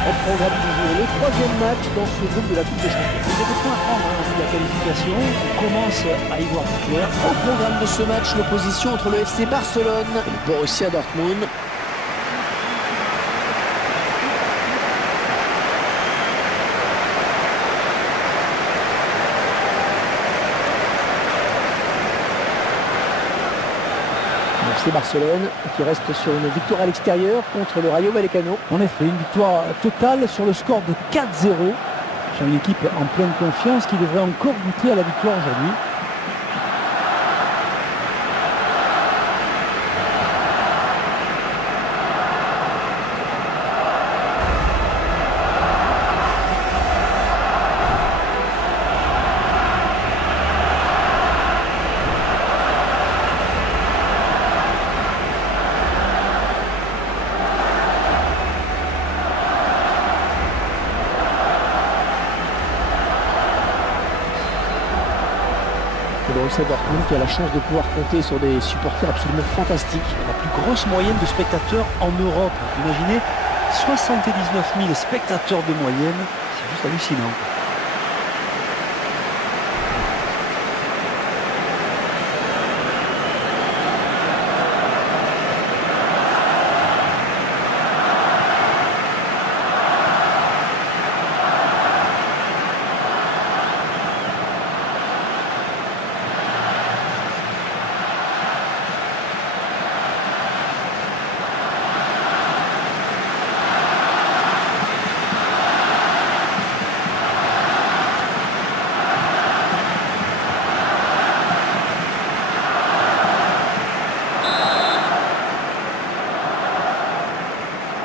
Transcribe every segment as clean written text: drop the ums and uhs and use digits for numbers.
Au programme du jour, le troisième match dans ce groupe de la Coupe des Champions. Il y a des points à prendre en vue de la qualification. On commence à y voir plus clair. Au programme de ce match, l'opposition entre le FC Barcelone et le Borussia Dortmund. C'est Barcelone qui reste sur une victoire à l'extérieur contre le Rayo Vallecano. En effet, une victoire totale sur le score de 4-0. C'est une équipe en pleine confiance qui devrait encore goûter à la victoire aujourd'hui. Le Borussia Dortmund qui a la chance de pouvoir compter sur des supporters absolument fantastiques. La plus grosse moyenne de spectateurs en Europe. Imaginez 79 000 spectateurs de moyenne, c'est juste hallucinant.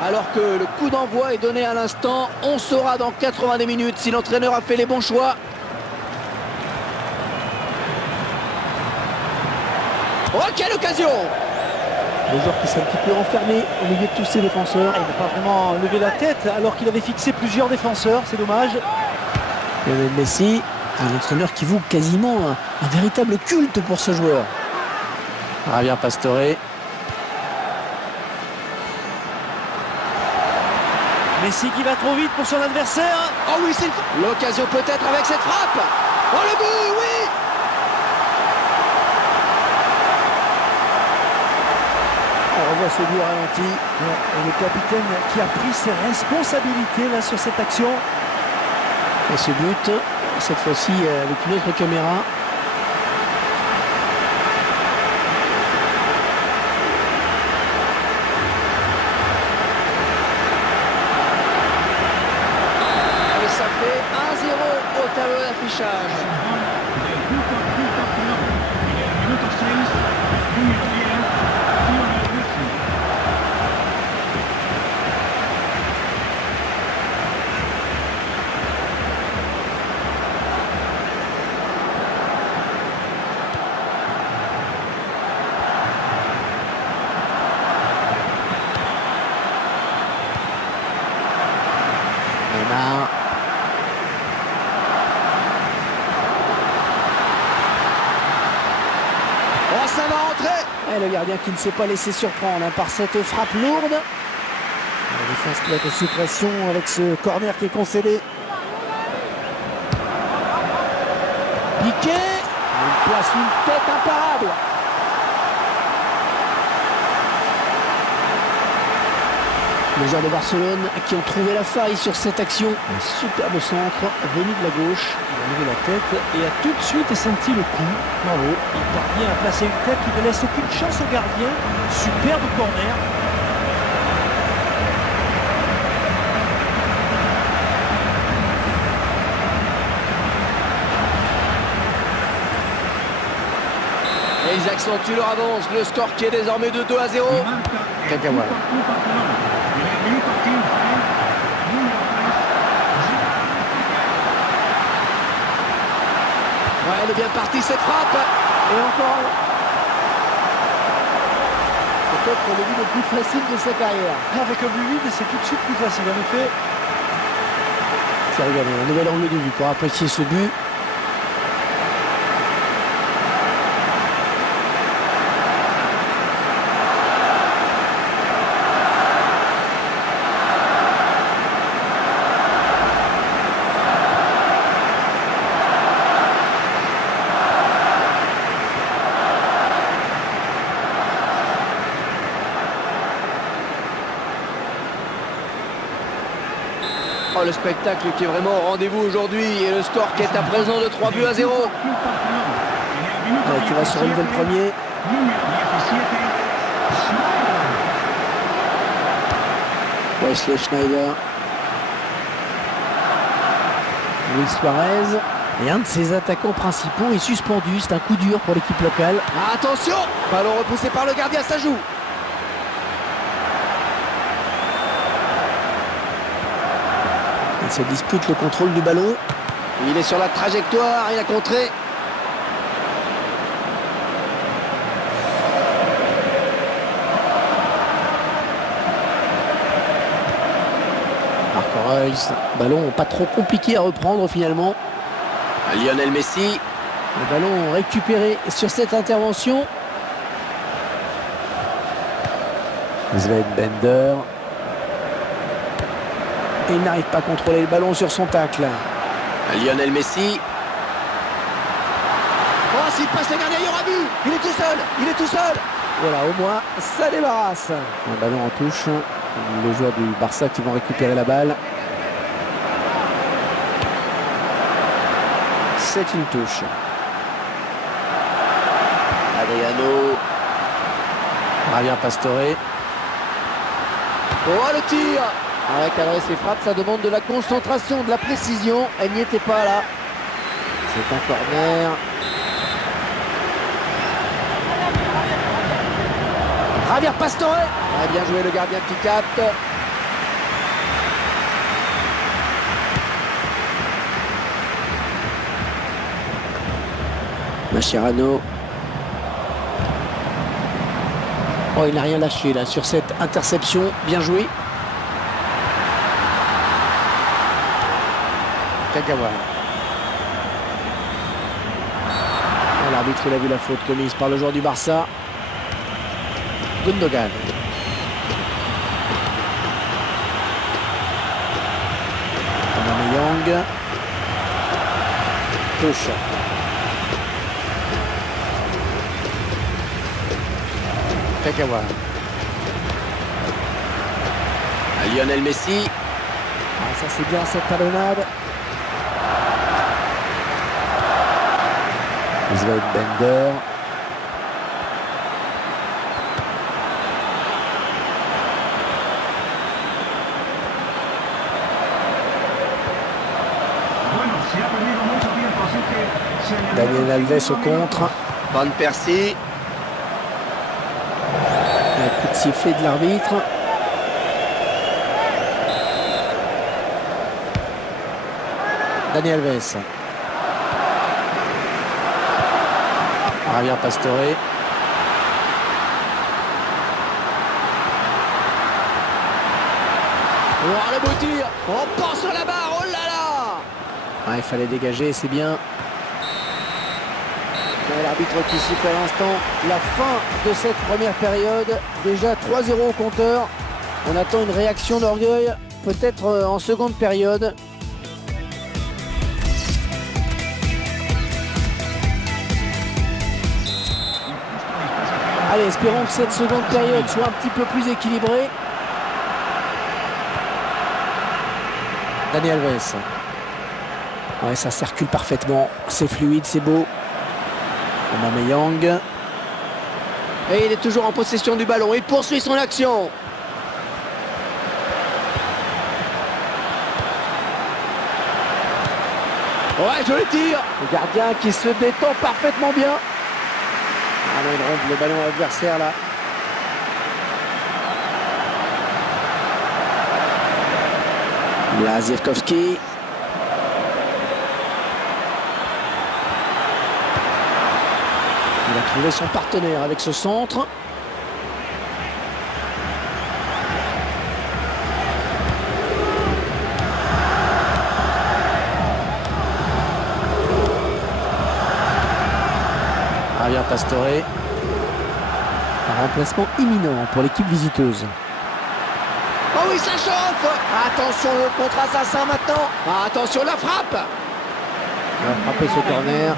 Alors que le coup d'envoi est donné à l'instant, on saura dans 90 minutes si l'entraîneur a fait les bons choix. Oh, quelle occasion! Le joueur qui s'est un petit peu enfermé au milieu de tous ses défenseurs. Il n'a pas vraiment levé la tête alors qu'il avait fixé plusieurs défenseurs, c'est dommage. Lionel Messi, un entraîneur qui voue quasiment un véritable culte pour ce joueur. Javier Pastore. Messi qui va trop vite pour son adversaire. Oh oui, c'est l'occasion peut-être avec cette frappe. Oh, le but, oui! On revoit ce but au ralenti. Et le capitaine qui a pris ses responsabilités là sur cette action. Et ce but, cette fois-ci avec une autre caméra. Ça fait 1-0 au tableau d'affichage. Neymar. Oh, ça va entrer! Et le gardien qui ne s'est pas laissé surprendre par cette frappe lourde. La défense qui va être sous pression avec ce corner qui est concédé. Piqué. Il place une tête imparable. Les joueurs de Barcelone qui ont trouvé la faille sur cette action. Un superbe centre venu de la gauche. Il a levé la tête et a tout de suite senti le coup. Bravo. Il parvient à placer une tête qui ne laisse aucune chance au gardien. Superbe corner. Et ils accentuent leur avance. Le score qui est désormais de 2-0. Cacahuète. Ouais, elle est bien partie cette frappe. Et encore. Peut-être le but le plus facile de sa carrière. Avec un but vide, c'est tout de suite plus facile. En effet, C'est regardez, un nouvel angle de vue pour apprécier ce but. Oh, le spectacle qui est vraiment au rendez-vous aujourd'hui et le score qui est à présent de 3-0. Qui va se relever le premier. Wesley Schneider. Luis Suarez. Et un de ses attaquants principaux est suspendu. C'est un coup dur pour l'équipe locale. Attention! Ballon repoussé par le gardien, ça joue. Il se dispute le contrôle du ballon. Il est sur la trajectoire, il a contré. Marco Reus, ballon pas trop compliqué à reprendre finalement. Lionel Messi. Le ballon récupéré sur cette intervention. Sven Bender. Et il n'arrive pas à contrôler le ballon sur son tacle. Lionel Messi. Oh, s'il passe le gardien, il y aura but. Il est tout seul, il est tout seul. Voilà, au moins, ça débarrasse. Un ballon en touche. Les joueurs du Barça qui vont récupérer la balle. C'est une touche. Adriano. Javier Pastore. Oh, le tir. Avec adresse et frappe, ça demande de la concentration, de la précision. Elle n'y était pas là. C'est un corner. Javier Pastore. Ah, bien joué le gardien qui capte. Mascherano. Oh, il n'a rien lâché là sur cette interception. Bien joué. Kagawa. L'arbitre il a vu la faute commise par le joueur du Barça. Gundogan. Young. Touche. Kagawa. Lionel Messi. Ah, ça c'est bien cette talonnade. Sven Bender. Daniel Alves au contre. Van Persie. Un coup de sifflet de l'arbitre. Daniel Alves. Javier Pastore. Oh, le beau tir. On part sur la barre. Oh là là. Ah, il fallait dégager, c'est bien. L'arbitre qui siffle à l'instant la fin de cette première période. Déjà 3-0 au compteur. On attend une réaction d'orgueil, peut-être en seconde période. Allez, espérons que cette seconde période soit un petit peu plus équilibrée. Daniel Alves. Ouais, ça circule parfaitement. C'est fluide, c'est beau. Aubameyang. Et il est toujours en possession du ballon. Il poursuit son action. Ouais, joli tir. Le gardien qui se détend parfaitement bien. Ah non, il rompt le ballon adversaire là. Là, Zivkovski. Il a trouvé son partenaire avec ce centre. Javier Pastore. Un remplacement imminent pour l'équipe visiteuse. Oh oui, ça chauffe. Attention le contre-assassin maintenant. Attention la frappe. Il va frapper ce corner.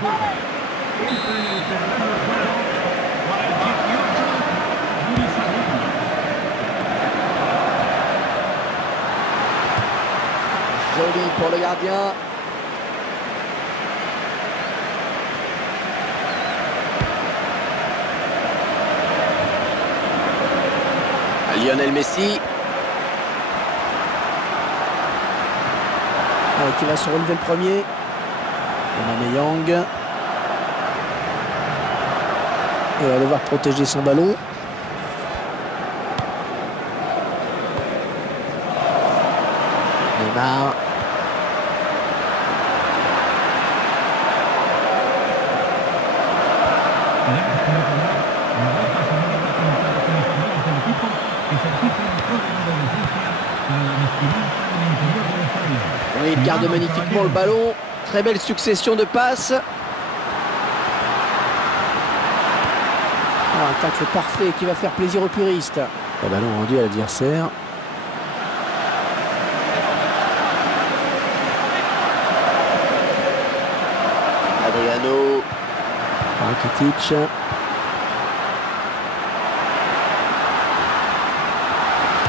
Joli pour le gardien. Lionel Messi. Qui va se relever le premier. Aubameyang. Et va devoir protéger son ballon. Neymar. Oui, il garde magnifiquement le ballon. Très belle succession de passes. Un tacle parfait qui va faire plaisir aux puristes. Le ballon rendu à l'adversaire. Adriano. Rakitic.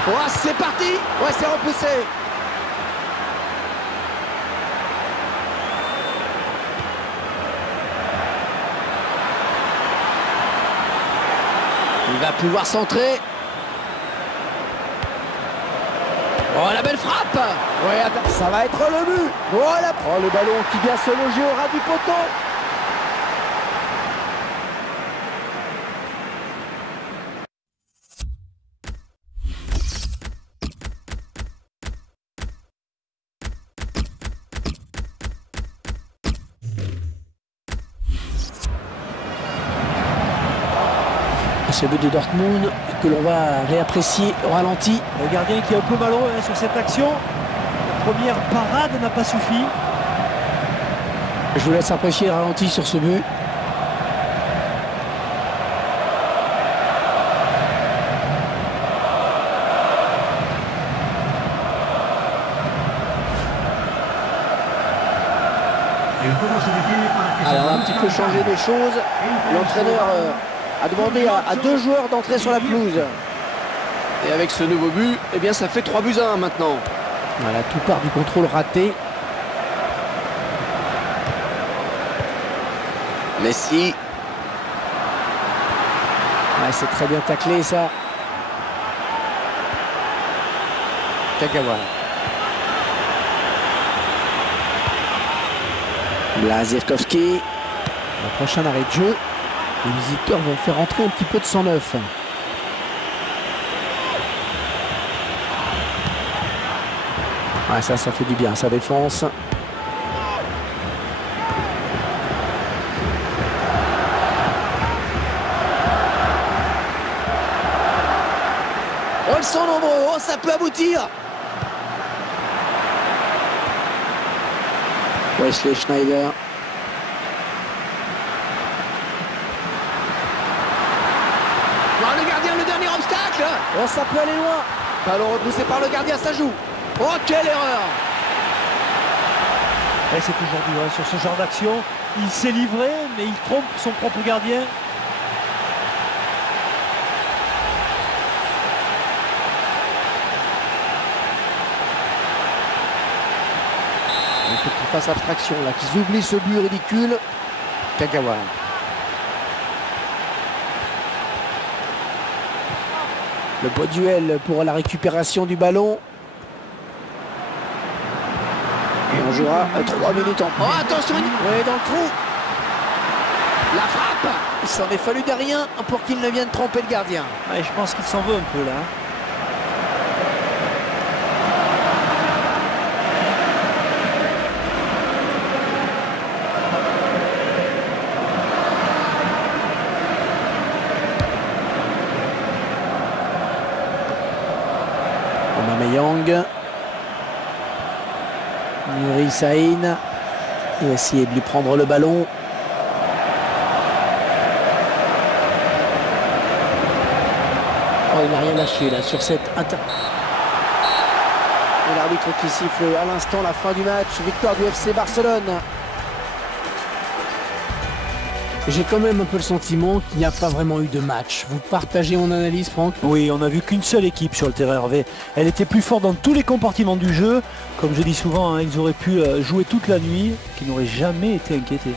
Oh, c'est parti. Ouais, c'est repoussé. Il va pouvoir centrer. Oh, la belle frappe. Ouais, ça va être le but. Voilà. Oh, le ballon qui vient se loger au ras du poteau. Ce but de Dortmund que l'on va réapprécier au ralenti. Le gardien qui est un peu malheureux sur cette action. La première parade n'a pas suffi. Je vous laisse apprécier le ralenti sur ce but. Alors on a un petit peu changé les choses. L'entraîneur a demandé à deux joueurs d'entrer sur la pelouse. Et avec ce nouveau but, eh bien ça fait 3-1 maintenant. Voilà, tout part du contrôle raté. Messi. Ouais, c'est très bien taclé ça. Kagawa. Błaszczykowski. Le prochain arrêt de jeu. Les visiteurs vont faire entrer un petit peu de sang neuf. Ouais, ça fait du bien, sa défense. Oh, ils sont nombreux, oh, ça peut aboutir. Wesley Schneider. Le gardien, le dernier obstacle. Oh, ça peut aller loin. Ballon repoussé par le gardien, ça joue. Oh, quelle erreur. Et c'est aujourd'hui sur ce genre d'action. Il s'est livré, mais il trompe son propre gardien. Il faut qu'il fasse abstraction, là, qu'ils oublient ce but ridicule. Kagawa. Le beau duel pour la récupération du ballon. Et on jouera 3 minutes en plus. Oh, attention, oui, dans le trou. La frappe. Il s'en est fallu de rien pour qu'il ne vienne tromper le gardien. Ouais, je pense qu'il s'en veut un peu là. Aubameyang. Nuri Sahin. Il va essayer de lui prendre le ballon. Oh, il n'a rien lâché là sur cette attaque. Et l'arbitre qui siffle à l'instant la fin du match. Victoire du FC Barcelone. J'ai quand même un peu le sentiment qu'il n'y a pas vraiment eu de match. Vous partagez mon analyse, Franck? Oui, on n'a vu qu'une seule équipe sur le terrain, Hervé. Elle était plus forte dans tous les compartiments du jeu. Comme je dis souvent, hein, ils auraient pu jouer toute la nuit, qu'ils n'auraient jamais été inquiétés.